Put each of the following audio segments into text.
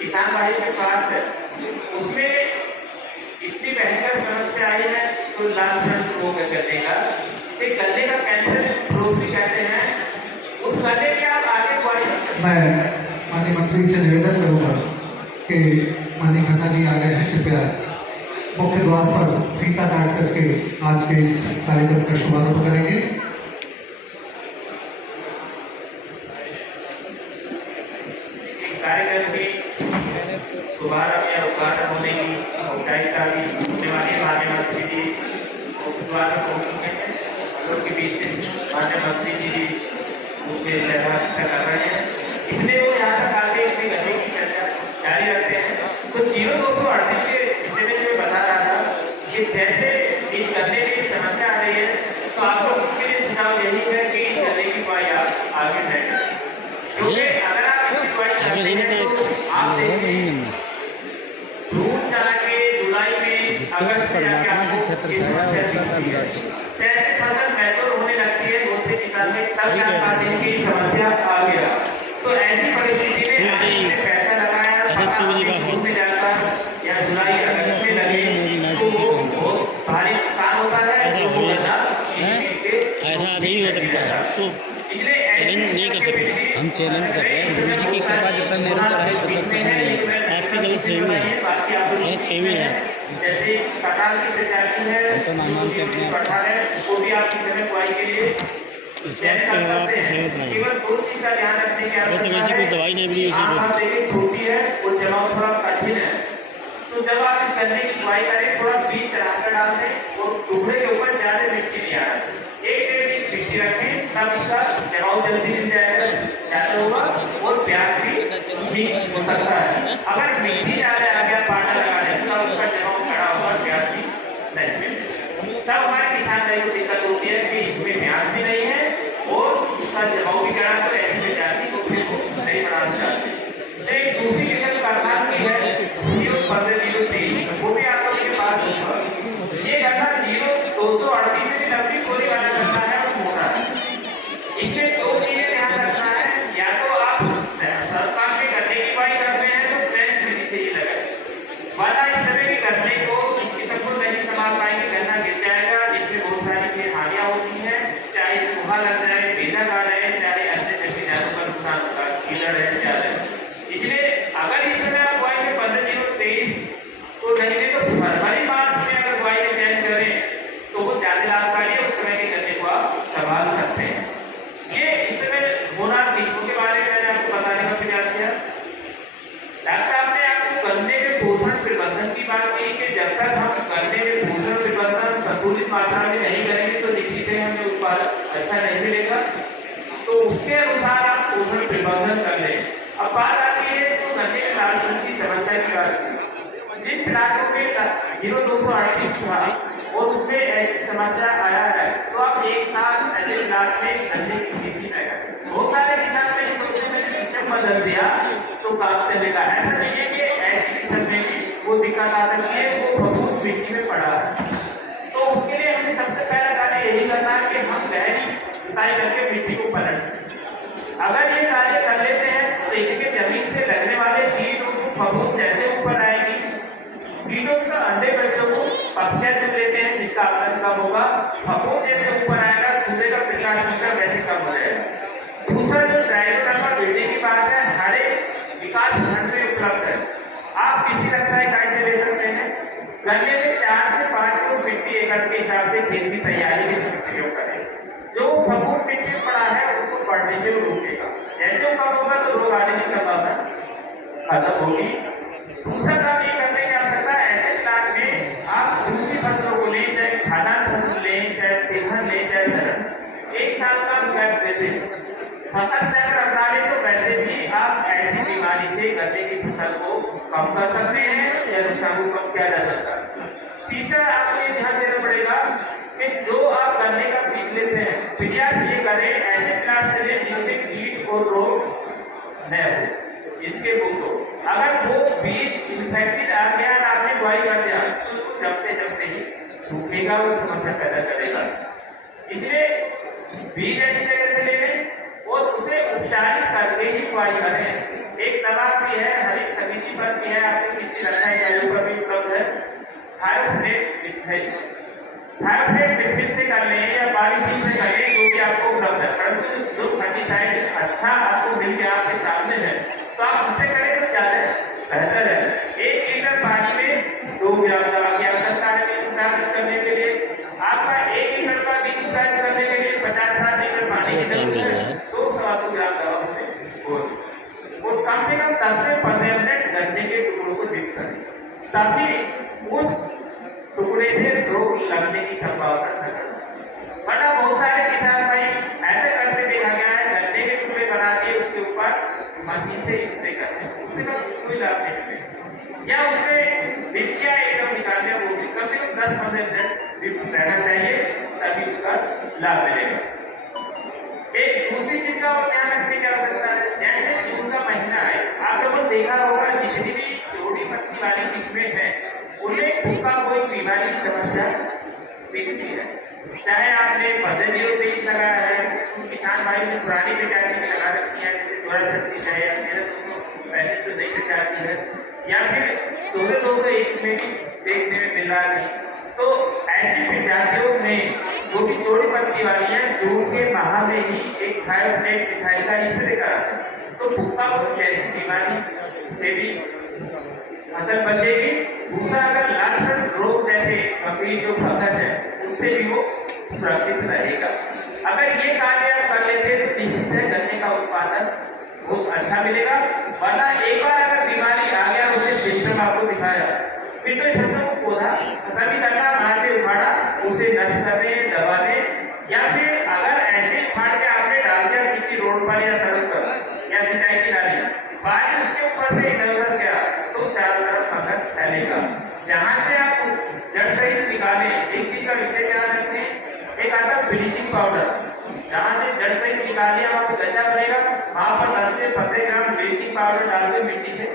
किसान भाई के पास है, उसमें इतनी भयंकर समस्या आई है तो लाल रोग है गन्ने का, इसे गन्ने का कैंसर रोग भी कहते हैं। उस गन्ने की आप आगे बढ़ी। मैं माननीय मंत्री से निवेदन करूंगा कि माननीय खन्ना जी आ गए हैं, कृपया मुख्य द्वार पर फीता काट करके आज के इस कार्यक्रम का शुभारंभ करेंगे। कार्यक्रम की शुभारंभ या उद्घाटन होने की औपचारिकता भी होने वाली है। माननीय मंत्री जी द्वारा पहुंच चुके हैं, लोग के बीच से माननीय मंत्री जी उसके सहभागिता कर रहे हैं। इतने वो यहाँ तक आगे अपनी गति की चर्चा जारी रखते हैं। तो 0238 के विषय में जो बता रहा था कि जैसे इस गन्ने की समस्या आ रही है, तो आप लोगों के लिए सुझाव यही है कि इस गन्ने की दवाई आप आगे तय करें, क्योंकि अगर आप इसकी दवाई करते हैं तो आप देखें जून जाके जुलाई में अगस्त में जाके आपको जैसे फसल मैच्योर होने लगती है उससे किसान में तब जान पाते हैं कि समस्या आ गया। तो ऐसी परिस्थिति में आपने पैसा लगाया जून में जाकर या जुलाई अगस्त में लगे तो वो बहुत भारी नुकसान होता है। ऐसा नहीं हो सकता है, उसको चैलेंज नहीं कर सकते। हम चैलेंज कर रहे हैं, गुरु जी की कृपा जब तक मेरे ऊपर है तब तक कुछ नहीं है। आपकी गलत फहमी है, गलत फहमी है। जैसे कटाल की प्रजाति है तो मामा के अपने कटहल है, वो भी आपकी समय बुआई के लिए इस बात पर आपकी सहमत नहीं। केवल दो चीज का ध्यान रखने की वो तो वैसे कोई दवाई नहीं मिली उसे आप देखिए छोटी है और जमाव थोड़ा कठिन है, तो जब आप इस गन्ने की बुआई करें थोड़ा बीज चढ़ाकर डाल दें और टुकड़े के ऊपर ज्यादा मिट्टी नहीं आना, 1-1.5 इंच मिट्टी रखें, तब इसका जमाव जल्दी मिल जाएगा, ज्यादा होगा और प्याज भी ठीक हो सकता है। अगर मिट्टी ज्यादा आ गया पानी लगा दें तो उसका जमाव खड़ा होगा, प्याज भी नहीं मिलेगा। तब हमारे किसान भाई को दिक्कत होती है कि इसमें प्याज भी नहीं है और उसका जमाव भी करा, तो ऐसी प्रजाति को फिर नहीं बनाना चाहते। एक दूसरी किस्म करनाल की है 01503, वो भी आप लोगों के पास होगा। ये गन्ना 0238 से भी लंबी कोरी वाला गन्ना है और मोटा है। इसमें दो चीजें ध्यान रखना है, या तो आप सरकार के गन्ने की बुआई करते हैं तो फ्रेंच विधि से ही लगाए, वरना इस तरह के गन्ने को इस किस्म को नहीं संभाल पाएंगे, गन्ना गिर जाएगा, जिसमें बहुत सारी हानियां होती हैं, चाहे चूहा लग जाए, बेलक आ जाए, चाहे अन्य जंगली जानवर का नुकसान होगा, कीड़ा रहे चाहे। इसलिए अगर इस समय आप बुआई में 15-0-23 तो नहीं दे तो फरवरी मार्च में अगर बुआई का चयन करें तो वो ज्यादा लाभकारी है, उस समय के गन्ने को आप संभाल सकते हैं। ये इस समय होना किस्मों के बारे में मैंने आपको बताने का प्रयास किया। डॉक्टर साहब ने आपको गन्ने के पोषण प्रबंधन की बात की कि जब तक हम गन्ने के पोषण प्रबंधन संतुलित मात्रा में नहीं करेंगे तो निश्चित ही हमें उत्पादन अच्छा नहीं मिलेगा, तो उसके अनुसार आप पोषण प्रबंधन कर लें। अब बात आती है तो गन्ने के लाल सन की समस्या की बात की, जिन प्लाटों में 0238 था और उसमें ऐसी समस्या आया है तो आप एक साल ऐसे प्लाट में गन्ने की खेती न करें। बहुत सारे किसान ने सोचे मैंने किस्म बदल दिया तो काम चलेगा, ऐसा नहीं है कि ऐसी किस्म में भी वो दिक्कत आ सकती है, वो बहुत मिट्टी में पड़ा है। तो उसके लिए हमें सबसे पहला कार्य यही करना है कि हम गहरी जुताई करके मिट्टी को पलट, अगर ये कार्य कर लेते हैं तो देखिए जमीन से लगने वाले कीटों को फफूंद जैसे ऊपर आएगी, कीटों का अंडे बच्चों को पक्षियां चुन लेते हैं जिसका आतंक कम होगा, फफूंद जैसे ऊपर आएगा सूर्य का प्रकाश वैसे कम हो जाएगा। दूसरा जो ड्राइवर बिल्डिंग की बात है हर एक विकास खंड में उपलब्ध है, आप किसी रक्षा इकाई से ले सकते हैं। गन्ने में 4 से 5 किलो मिट्टी एकड़ के हिसाब से खेत की तैयारी के समय प्रयोग करें, जो फफूंद मिट्टी पड़ा है उसको बढ़ने से रोकेगा, जैसे वो कम होगा तो रोग आने की संभावना खत्म होगी। दूसरा काम ये करने की आवश्यकता है, ऐसे प्लाट में आप दूसरी फसलों को लें, चाहे खाद्यान्न फसल लें, चाहे तिलहन लें, चाहे दलहन, एक साल का गैप देते हैं, फसल चक्र अपना लें तो वैसे भी आप ऐसी बीमारी से गन्ने की फसल को कम कर सकते हैं या नुकसान को कम किया जा सकता है। तीसरा आपको ये ध्यान देना पड़ेगा कि जो आप गन्ने का बीज लेते हैं प्रयास ये करें ऐसे प्लाट से लें जिसमें कीट और रोग न हो, जिनके मुक्त हो। अगर वो बीज इन्फेक्टेड आ गया और आपने बुआई कर दिया तो जमते ही सूखेगा, वो समस्या पैदा करेगा। इसलिए बीज ऐसी जगह से ले लें और उसे उपचारित करके ही बुआई करें। एक दवा भी है हरित समिति किसी रसायन वैल्यू का भी उपलब्ध है। थायोफ्लेट मिथाइल, थायोफ्लेट मिथाइल से कर लें या बारिस्टीन से कर लें, जो कि आपको उपलब्ध है, परंतु जो फंगिसाइड अच्छा आपको मिल गया आपके सामने है तो आप उससे करें तो ज्यादा बेहतर है। 1 लीटर पानी में 2 ग्राम दवा की आवश्यकता है बीज उत्पादन करने के लिए। आपका 1 लीटर का बीज उत्पादन करने के लिए 50-60 लीटर पानी की जरूरत है, 100-125 ग्राम दवा में और कम से कम 10 से 15 मिनट गन्ने के टुकड़ों को डिप करें ताकि उस टुकड़े से रोग लगने की संभावना न रहे। वरना बहुत सारे किसान भाई ऐसे करते देखा गया है, गन्ने के टुकड़े बना दिए उसके ऊपर मशीन से स्प्रे करते हैं, उससे कोई लाभ नहीं मिलेगा। या उसमें डिपकियां एकदम निकालने वो भी कम से कम 10-15 मिनट डिप रहना चाहिए तभी उसका लाभ मिलेगा। एक दूसरी चीज का ध्यान रखने की आवश्यकता है, जैसे जून का महीना है, आप लोगों ने देखा होगा जितनी भी छोटी पत्ती वाली किस्में हैं उनमें खुद कोई बीमारी की समस्या दिखती है। चाहे आपने 15-023 लगाया है, कुछ किसान भाई ने पुरानी प्रजाति में लगा रखी है जैसे 1236 है या 1335 तो नहीं प्रजाति है या फिर 16-201 में भी देखने में मिल रहा नहीं, तो ऐसी प्रजातियों में जो कि छोटी पत्ती वाली है जून के माह में ही एक थायोफ्लेट मिथाइल का स्प्रे कराते हैं तो भूखा जैसी बीमारी से भी फसल बचेगी। दूसरा अगर लाक्षण रोग जैसे बकरी जो फंगस है उससे भी वो सुरक्षित रहेगा। अगर ये कार्य आप कर लेते हैं तो निश्चित है गन्ने का उत्पादन बहुत अच्छा मिलेगा। वरना एक बार अगर बीमारी आ गया उसे सिम्टम आपको दिखाया फिर तो सिम्टम को पौधा खत्म ही करना, वहां से उखाड़ा उसे नष्ट करने दबा दे या फिर अगर ऐसे फाड़ के आपने डाल दिया किसी रोड पर या सड़क पर या सिंचाई की नाली पानी उसके ऊपर से इधर उधर गया तो चारों तरफ फंगस फैलेगा। जहां से आप जड़ सहित निकालें, एक चीज का विशेष ध्यान रखें, एक आता ब्लीचिंग पाउडर, जहां से जड़ सहित निकालिए आपको गंजा बनेगा वहां पर 10 से 15 ग्राम ब्लीचिंग पाउडर डाल के मिट्टी से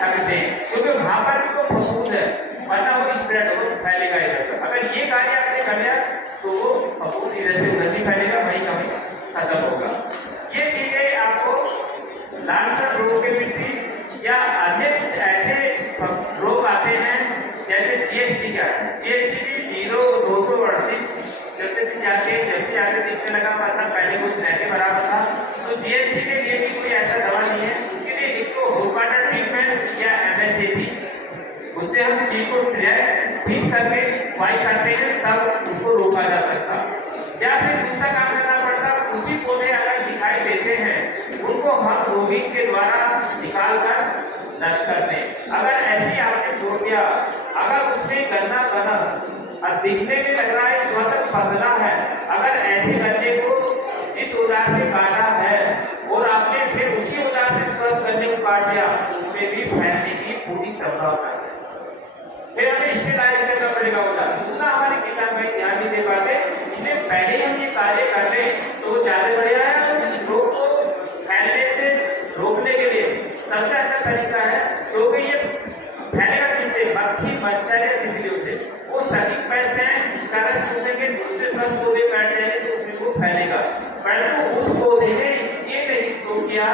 ढक दें क्योंकि वहां पर भी वो फफूंद है, वरना वो स्प्रेड हो फैलेगा इधर। अगर ये कार्य आपने कर लिया तो वो फफूंद इधर से उधर नहीं फैलेगा, वहीं का वहीं खत्म होगा। ये चीजें आपको लाक्षण रोग के मिट्टी या अन्य कुछ ऐसे रोग आते हैं जैसे जीएसटी क्या है, जीएसटी भी 0-238 जब से दिखने लगा मतलब पहले कुछ नए बराबर था, तो जीएसटी के लिए भी कोई ऐसा दवा नहीं है। उसके लिए एक तो होकाटर ट्रीटमेंट या एमएचएटी, उससे हम सी को ठीक करके वाई करते हैं तब उसको रोका जा सकता। या फिर दूसरा काम करना पड़ता, कुछ ही पौधे अगर दिखाई देते हैं उनको हम रोगी के द्वारा निकाल कर नष्ट कर दें। अगर ऐसी आपने छोड़ दिया, अगर उसमें गन्ना बना और दिखने में लग रहा है स्वतः पतला है, अगर ऐसे गन्ने को जिस औजार से काटा है और आपने फिर उसी औजार से स्वस्थ गन्ने को काट दिया उसमें भी फैलने की पूरी संभावना है। फिर हमें इसके इलाज करना पड़ेगा औजार, उतना हमारे किसान भाई ध्यान नहीं दे पाते, इसलिए पहले हम ये कार्य कर लें तो ज्यादा बढ़िया है। और इस रोग को फैलने से रोकने के लिए सबसे अच्छा तरीका है क्योंकि ये फैलेगा किससे, मक्खी मच्छर या तितलियों से, वो सटीक पेस्ट है जिस कारण चूसेंगे दूसरे स्वस्थ पौधे बैठ जाएंगे तो उसमें वो फैलेगा। परंतु उस पौधे ने ये नहीं सो किया,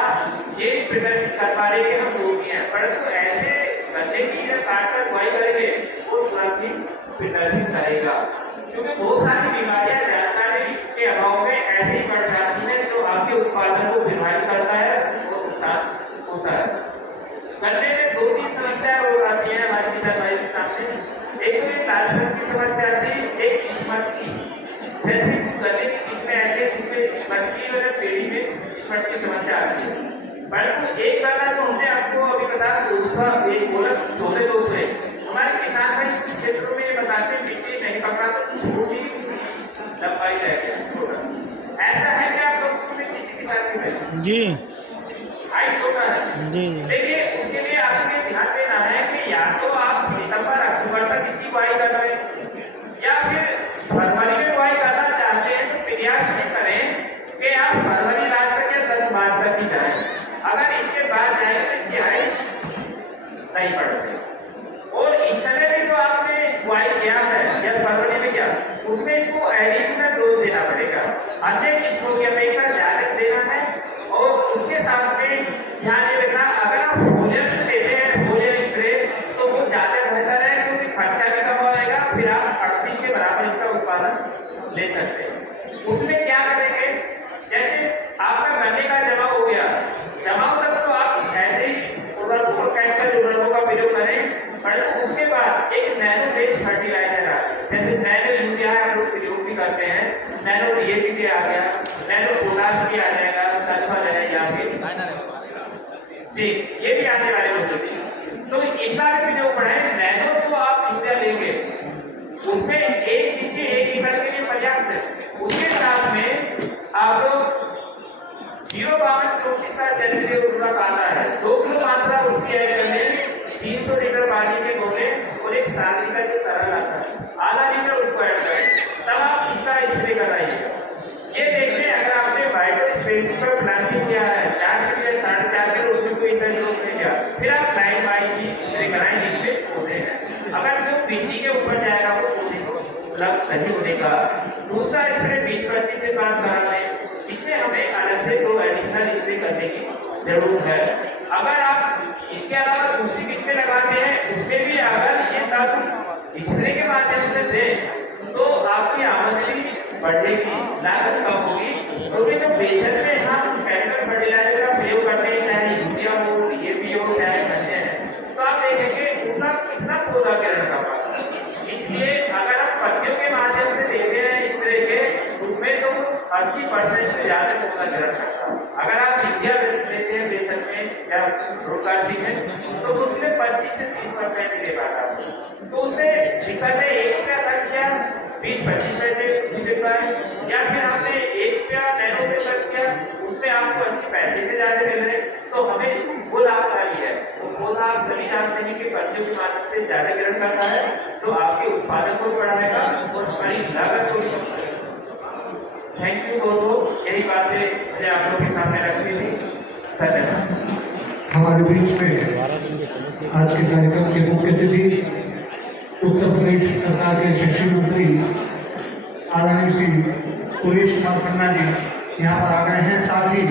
ये प्रदर्शित कर पा रहे कि हम रोगी हैं, परंतु ऐसे गन्ने की काटकर बुआई करेंगे वो तुरंत ही प्रदर्शित करेगा। क्योंकि बहुत सारी बीमारियां जानकारी के अभाव में ऐसे ही बढ़ जाती है जो आपके उत्पादन को प्रभावित करता है और नुकसान होता है। गन्ने में 2-3 समस्याएं हो जाती है हमारे किसान भाई के सामने। एक तो लाक्षण की समस्या आती है, एक स्मट की, जैसे गन्ने की किस्में ऐसे जिसमें स्मट की और पेड़ी में स्मट की समस्या आती है। परंतु एक गन्ना तो हमने आपको अभी बताया, दूसरा एक बोला 14-200 है। हमारे किसान भाई कुछ क्षेत्रों में बताते मिट्टी नहीं पकड़ा तो छोटी लंबाई रह गया छोटा। ऐसा है कि आप लोगों में किसी किसान की भाई जी हाइट छोटा है जी देखिए, उसके लिए आपको ध्यान देना है कि या तो आप सितंबर-अक्टूबर तक इसकी बुआई कर रहे हैं या फिर फरवरी में बुआई करना चाहते हैं तो प्रयास ये करें कि आप फरवरी लास्ट तक या 10 मार्च तक ही जाएं। अगर इसके बाद जाएंगे तो इसकी हाइट नहीं बढ़ती। और इस समय भी जो आपने बुआई किया है या फरवरी में किया उसमें इसको एडिशनल डोज देना पड़ेगा, अन्य किस्मों की अपेक्षा ज्यादा देना है। और उसके साथ में ध्यान ये रखना, अगर आप फोलियर से देते हैं फोलियर स्प्रे भी आने वाले होते थे। तो इतना भी जो पड़ा है नैनो तो आप यूरिया लेंगे उसमें एक शीशी 1 लीटर के लिए पर्याप्त है। उसके साथ में आप 05234 का चैलेंज उर्वरक आता है, 2 किलो मात्रा उसकी ऐड कर लें, 300 लीटर पानी में घोले और 1 7 लीटर जो तरल आता है आधा लीटर उसको ऐड करें, तब आप इसका स्प्रे कराइएगा। ये देखते हैं अगर आपने वाइटो स्पेसिस पर प्लांटिंग किया है 4 किलो 4.5 किलो उसमें कोई इतना यूज नहीं किया, फिर आप लाइन वाइज ही स्प्रे कराएं जिसमें पौधे हैं। अगर जो भिंडी के ऊपर जाएगा वो पौधे को लग नहीं होने का। दूसरा स्प्रे 20-25 के बाद करा है, इसमें हमें अलग से 2 एडिशनल स्प्रे करने की जरूरत है। अगर आप इसके अलावा दूसरी किस्में लगाते हैं उसमें भी अगर ये तब स्प्रे के माध्यम से दें तो आपकी आमदनी बढ़ेगी, लागत कम होगी। क्योंकि जो बेसन में हम केमिकल फर्टिलाइजर का प्रयोग करते हैं, चाहे यूरिया हो, डीएपी हो, चाहे अन्य है, तो आप देखेंगे उनका कितना पौधा गिरने का पाता है। इसलिए अगर आप पत्तियों के माध्यम से देते हैं स्प्रे के उसमें तो 80% से ज्यादा पौधा गिरन करता है। अगर आप यूरिया देते हैं बेसन में या रोकार्जी में तो उसमें 25 से 30% दे पाता है। तो उससे दिक्कत है 1 रुपया खर्च किया 20-25 पैसे देता है, या फिर आपने 1 रुपया नैनो पे खर्च किया उसमें आपको 80 पैसे से ज्यादा मिल रहे, तो हमें वो लाभकारी है। वो आप सभी जानते हैं कि पत्तियों के माध्यम से ज्यादा ग्रहण करता है तो आपके उत्पादन को बढ़ाएगा और हमारी लागत को भी कम करेगा। थैंक यू दोस्तों, यही बातें मुझे आप लोगों के सामने रखनी थी। धन्यवाद। हमारे बीच में आज के कार्यक्रम के मुख्य अतिथि उत्तर प्रदेश सरकार के शिक्षा मंत्री आदरणीय श्री सुरेश कुमार खन्ना जी यहाँ पर आ गए हैं। साथ ही